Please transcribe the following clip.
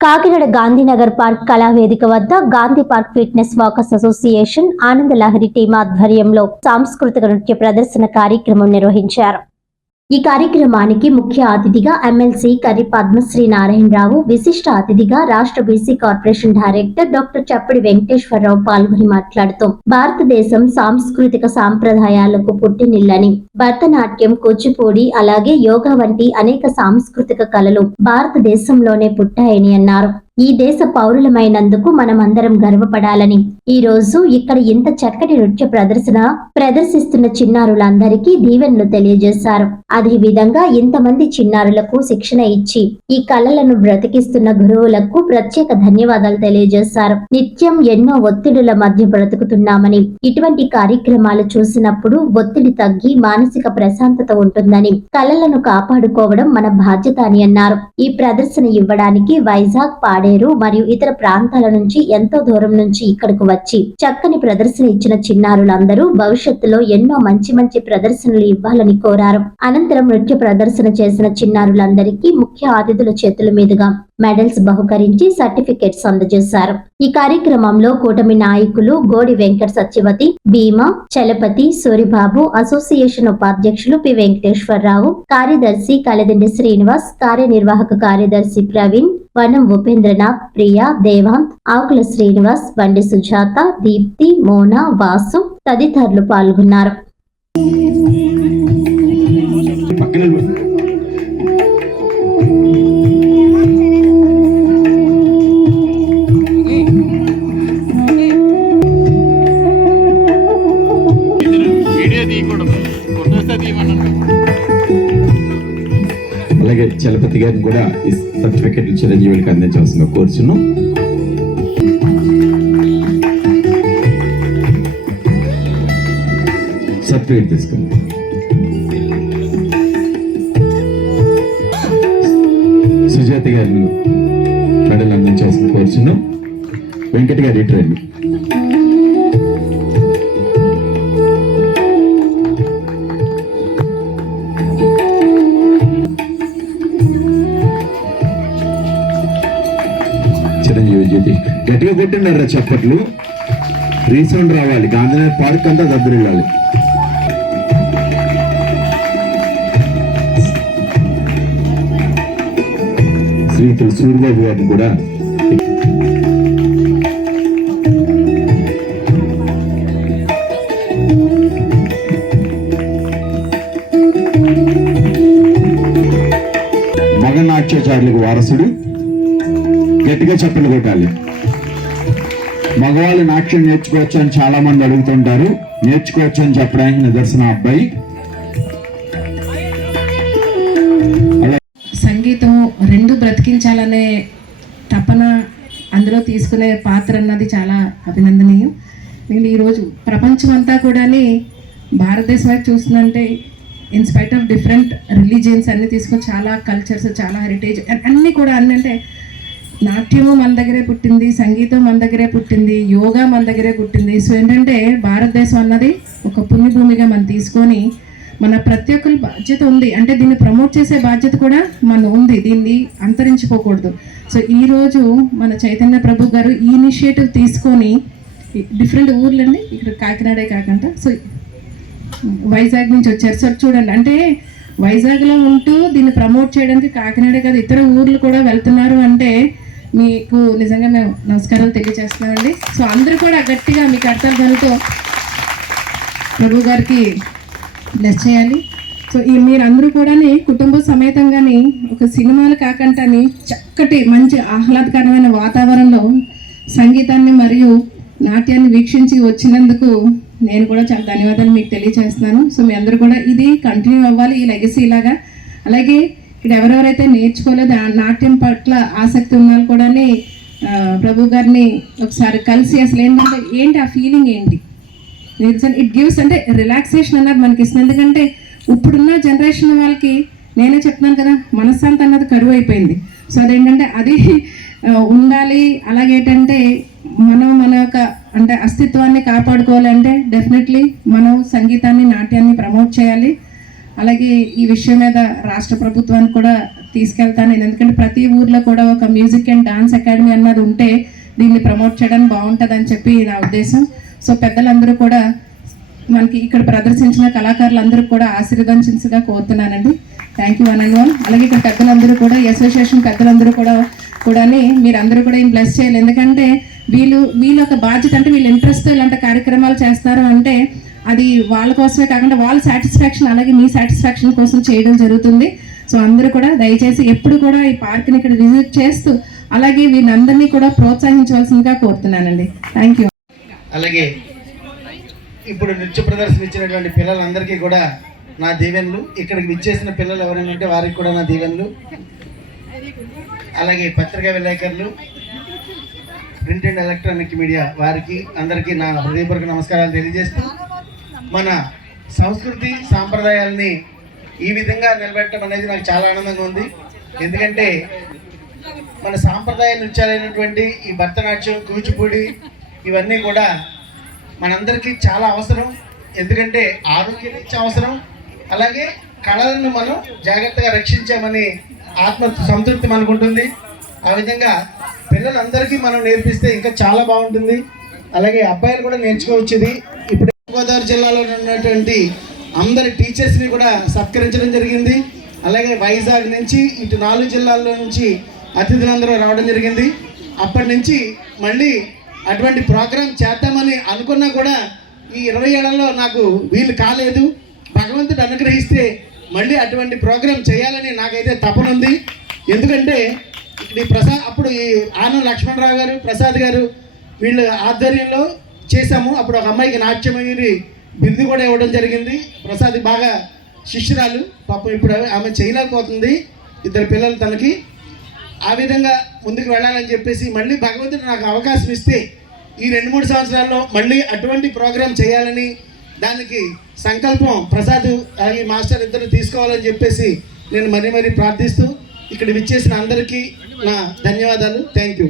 Kakinada Gandhinagar park కళావేదిక వద్ద Gandhi park fitness walkers association Ananda Lahari team ఆధ్వర్యంలో సాంస్కృతిక నృత్య ప్రదర్శన కార్యక్రమం నిర్వహించారు. ఈ కార్యక్రమానికి ముఖ్య అతిథిగా ఎమ్మెల్సీ కర్రి పద్మశ్రీ నారాయణరావు విశిష్ట అతిథిగా రాష్ట్ర BC corporation director doctor Chappadi Venkateswararao పాల్గొని మాట్లాడుతూ భారతదేశం సాంస్కృతిక సాంప్రదాయాలకు పుట్టినిల్లని భరతనాట్యం కూచిపూడి అలాగే యోగా వంటి అనేక సాంస్కృతిక కళలు భారతదేశంలోనే పుట్టాయని అన్నారు. ఈ దేశ పౌరులమైనందుకు మనమందరం గర్వపడాలని. ఈ రోజు ఇక్కడ ఇంత చక్కటి నృత్య ప్రదర్శన ప్రదర్శిస్తున్న చిన్నారులందరికీ దీవెనలు తెలియజేశారు. అదే విధంగా ఇంతమంది చిన్నారులకు శిక్షణ ఇచ్చి ఈ కళలను బ్రతికిస్తున్న గురువులకు ప్రత్యేక ధన్యవాదాలు తెలియజేశారు. నిత్యం ఎన్నో ఒత్తిడుల మధ్య బ్రతుకుతున్నామని ఇటువంటి కార్యక్రమాలు చూసినప్పుడు ఒత్తిడి తగ్గి మానసిక మానసిక ప్రశాంతత ఉంటుందని కళలను కాపాడుకోవడం మన బాధ్యత అని అన్నారు. ఈ ప్రదర్శన ఇవ్వడానికి వైజాగ్ పాడేరు మరియు ఇతర ప్రాంతాల నుంచి ఎంతో దూరం నుంచి ఇక్కడకు వచ్చి చక్కని ప్రదర్శన ఇచ్చిన చిన్నారులందరూ భవిష్యత్తులో ఎన్నో మంచి మంచి ప్రదర్శనలు ఇవ్వాలని కోరారు. అనంతరం నృత్య ప్రదర్శన చేసిన చిన్నారులందరికీ ముఖ్య అతిథుల చేతుల మీదుగా మెడల్స్ బహుకరించి సర్టిఫికెట్స్ అందజేశారు. ఈ కార్యక్రమంలో కూటమి నాయకులు గోడి వెంకట సత్యవతి భీమా చలపతి సూరిబాబు అసోసియేషన్ ఉపాధ్యక్షులు పి వెంకటేశ్వరరావు కార్యదర్శి కలదండి శ్రీనివాస్ కార్యనిర్వాహక కార్యదర్శి ప్రవీణ్ వనం ఉపేంద్రనాథ్ ప్రియా దేవాంత్ ఆకుల శ్రీనివాస్ బండి సుజాత దీప్తి మోనా వాసు తదితరులు పాల్గొన్నారు. చలపతి గారిని కూడా ఈ సర్టిఫికెట్లు చిరంజీవులకు అందించవలసిందిగా కోరుచున్నాం. సర్టిఫికెట్ తీసుకుందాం సుజాత గారిని మెడల్ అందించవలసిన కోరుచున్నాం. వెంకట గారి ఇటు రండి చిరంజీవి జ్యోతి. గట్టిగా కొట్టినారా చప్పట్లు. రీసౌండ్ రావాలి. గాంధీనగర్ పార్క్ అంతా దద్దరిల్లాలి. శ్రీతులు సూర్యబాబు గారిని కూడా. మగ నాట్యాచారులకు వారసుడు. గట్టిగా చెప్పలు కొట్టాలి. మగవాళ్ళు నాట్యం నేర్చుకోవచ్చు అని చాలా మంది అడుగుతుంటారు. నేర్చుకోవచ్చు అని చెప్పడానికి నిదర్శన అబ్బాయి. సంగీతం రెండు బ్రతికించాలనే తపన అందులో తీసుకునే పాత్ర అన్నది చాలా అభినందనీయం. నేను ఈరోజు ప్రపంచం అంతా కూడాని భారతదేశం వైపు చూస్తుందంటే in spite of different religions అన్ని తీసుకొని చాలా కల్చర్స్ చాలా హెరిటేజ్ అన్నీ కూడా అన్నీ అంటే నాట్యము మన దగ్గరే పుట్టింది సంగీతం మన దగ్గరే పుట్టింది యోగా మన దగ్గరే పుట్టింది. సో ఏంటంటే భారతదేశం అన్నది ఒక పుణ్యభూమిగా మనం తీసుకొని మన ప్రతి ఒక్కరి బాధ్యత ఉంది. అంటే దీన్ని ప్రమోట్ చేసే బాధ్యత కూడా మన ఉంది. దీన్ని అంతరించిపోకూడదు. సో ఈ రోజు మన చైతన్య ప్రభు గారు ఈ ఇనిషియేటివ్ తీసుకొని డిఫరెంట్ ఊర్లండి. ఇక్కడ కాకినాడే కాకుండా. సో వైజాగ్ నుంచి వచ్చారు. సార్ చూడండి అంటే వైజాగ్లో ఉంటూ దీన్ని ప్రమోట్ చేయడానికి కాకినాడే కాదు ఇతర ఊర్లు కూడా వెళ్తున్నారు అంటే మీకు నిజంగా మేము నమస్కారాలు తెలియజేస్తున్నామండి. సో అందరూ కూడా గట్టిగా మీ కర్తవ్యాలతో ప్రభు గారికి బ్లెస్ చేయాలి. సో ఈ మీరందరూ కూడా కుటుంబ సమేతంగాని ఒక సినిమాలు కాకుండాని చక్కటి మంచి ఆహ్లాదకరమైన వాతావరణంలో సంగీతాన్ని మరియు నాట్యాన్ని వీక్షించి వచ్చినందుకు నేను కూడా చాలా ధన్యవాదాలు మీకు తెలియజేస్తున్నాను. సో మీ అందరూ కూడా ఇది కంటిన్యూ అవ్వాలి ఈ లెగసీ ఇలాగా అలాగే ఇక్కడ ఎవరెవరైతే నేర్చుకోలేదు ఆ నాట్యం పట్ల ఆసక్తి ఉన్న వాళ్ళు కూడా ప్రభు గారిని ఒకసారి కలిసి అసలు ఏంటంటే ఏంటి ఆ ఫీలింగ్ ఏంటి? ఇట్ గివ్స్ అంటే రిలాక్సేషన్ అన్నది మనకి ఇస్తుంది. ఎందుకంటే ఇప్పుడున్న జనరేషన్ వాళ్ళకి నేనే చెప్తున్నాను కదా మనశ్శాంతి అన్నది కరువు అయిపోయింది. సో అదేంటంటే అది ఉండాలి. అలాగేటంటే మనం మన యొక్క అంటే అస్తిత్వాన్ని కాపాడుకోవాలంటే డెఫినెట్లీ మనం సంగీతాన్ని నాట్యాన్ని ప్రమోట్ చేయాలి. అలాగే ఈ విషయం మీద రాష్ట్ర ప్రభుత్వానికి కూడా తీసుకెళ్తాను నేను. ఎందుకంటే ప్రతి ఊర్లో కూడా ఒక మ్యూజిక్ అండ్ డాన్స్ అకాడమీ అన్నది ఉంటే దీన్ని ప్రమోట్ చేయడానికి బాగుంటుంది అని చెప్పి నా ఉద్దేశం. సో పెద్దలందరూ కూడా మనకి ఇక్కడ ప్రదర్శించిన కళాకారులందరూ కూడా ఆశీర్వదించగా కోరుతున్నానండి. Thank you one and one అలాగే ఇక్కడ పెద్దలందరూ కూడా అసోసియేషన్ పెద్దలందరూ కూడా కూడాని మీరందరూ కూడా ఏం బ్లెస్ చేయాలి ఎందుకంటే వీళ్ళు వీళ్ళ ఒక బాధ్యత అంటే వీళ్ళు ఇంట్రెస్ట్ ఇలాంటి కార్యక్రమాలు చేస్తారు అంటే అది వాళ్ళ కోసమే కాకుండా వాళ్ళ సాటిస్ఫాక్షన్ అలాగే మీ సాటిస్ఫాక్షన్ కోసం చేయడం జరుగుతుంది. సో అందరూ కూడా దయచేసి ఎప్పుడు కూడా ఈ పార్క్ని ఇక్కడ విజిట్ చేస్తూ అలాగే వీళ్ళందరినీ కూడా ప్రోత్సహించవలసిందిగా కోరుతున్నానండి. థ్యాంక్ యూ అలాగే ఇప్పుడు నృత్య ప్రదర్శన ఇచ్చినటువంటి పిల్లలందరికీ కూడా నా దీవెనలు ఇక్కడికి విచ్చేసిన పిల్లలు ఎవరైనా ఉంటే వారికి కూడా నా దీవెనలు. అలాగే పత్రికా విలేకరులు ప్రింట్ అండ్ ఎలక్ట్రానిక్ మీడియా వారికి అందరికీ నా హృదయపూర్వక నమస్కారాలు తెలియజేస్తూ మన సంస్కృతి సాంప్రదాయాల్ని ఈ విధంగా నిలబెట్టడం అనేది నాకు చాలా ఆనందంగా ఉంది. ఎందుకంటే మన సాంప్రదాయ నృత్యాలైనటువంటి ఈ భరతనాట్యం కూచిపూడి ఇవన్నీ కూడా మనందరికీ చాలా అవసరం. ఎందుకంటే ఆరోగ్యం నుంచి అవసరం. అలాగే కళలను మనం జాగ్రత్తగా రక్షించామని ఆత్మ సంతృప్తి మనకుంటుంది ఆ విధంగా పిల్లలందరికీ మనం నేర్పిస్తే ఇంకా చాలా బాగుంటుంది. అలాగే అబ్బాయిలు కూడా నేర్చుకోవచ్చు ఇది ఇప్పుడు గోదావరి జిల్లాలో ఉన్నటువంటి అందరి టీచర్స్ని కూడా సత్కరించడం జరిగింది. అలాగే వైజాగ్ నుంచి ఇటు నాలుగు జిల్లాల్లో నుంచి అతిథులందరూ రావడం జరిగింది. అప్పటి నుంచి మళ్ళీ అటువంటి ప్రోగ్రాం చేద్దామని అనుకున్నా కూడా ఈ ఇరవై ఏళ్ళలో నాకు వీలు కాలేదు. భగవంతుడు అనుగ్రహిస్తే మళ్ళీ అటువంటి ప్రోగ్రాం చేయాలని నాకైతే తపన ఉంది. ఎందుకంటే ఈ ప్రసాద్ అప్పుడు ఈ ఆనం లక్ష్మణరావు గారు ప్రసాద్ గారు వీళ్ళ ఆధ్వర్యంలో చేశాము. అప్పుడు ఒక అమ్మాయికి నాట్యమయూరి బిరుదు కూడా ఇవ్వడం జరిగింది. ప్రసాద్ బాగా శిష్యురాలు. పాపం ఇప్పుడు ఆమె చేయలేకపోతుంది. ఇద్దరు పిల్లలు తనకి. ఆ విధంగా ముందుకు వెళ్ళాలని చెప్పేసి మళ్ళీ భగవంతుడు నాకు అవకాశం ఇస్తే ఈ రెండు మూడు సంవత్సరాల్లో మళ్ళీ అటువంటి ప్రోగ్రాం చేయాలని దానికి సంకల్పం ప్రసాద్ అలాగే మాస్టర్ ఇద్దరు తీసుకోవాలని చెప్పేసి నేను మరీ మరీ ప్రార్థిస్తూ ఇక్కడ విచ్చేసిన అందరికీ నా ధన్యవాదాలు. Thank you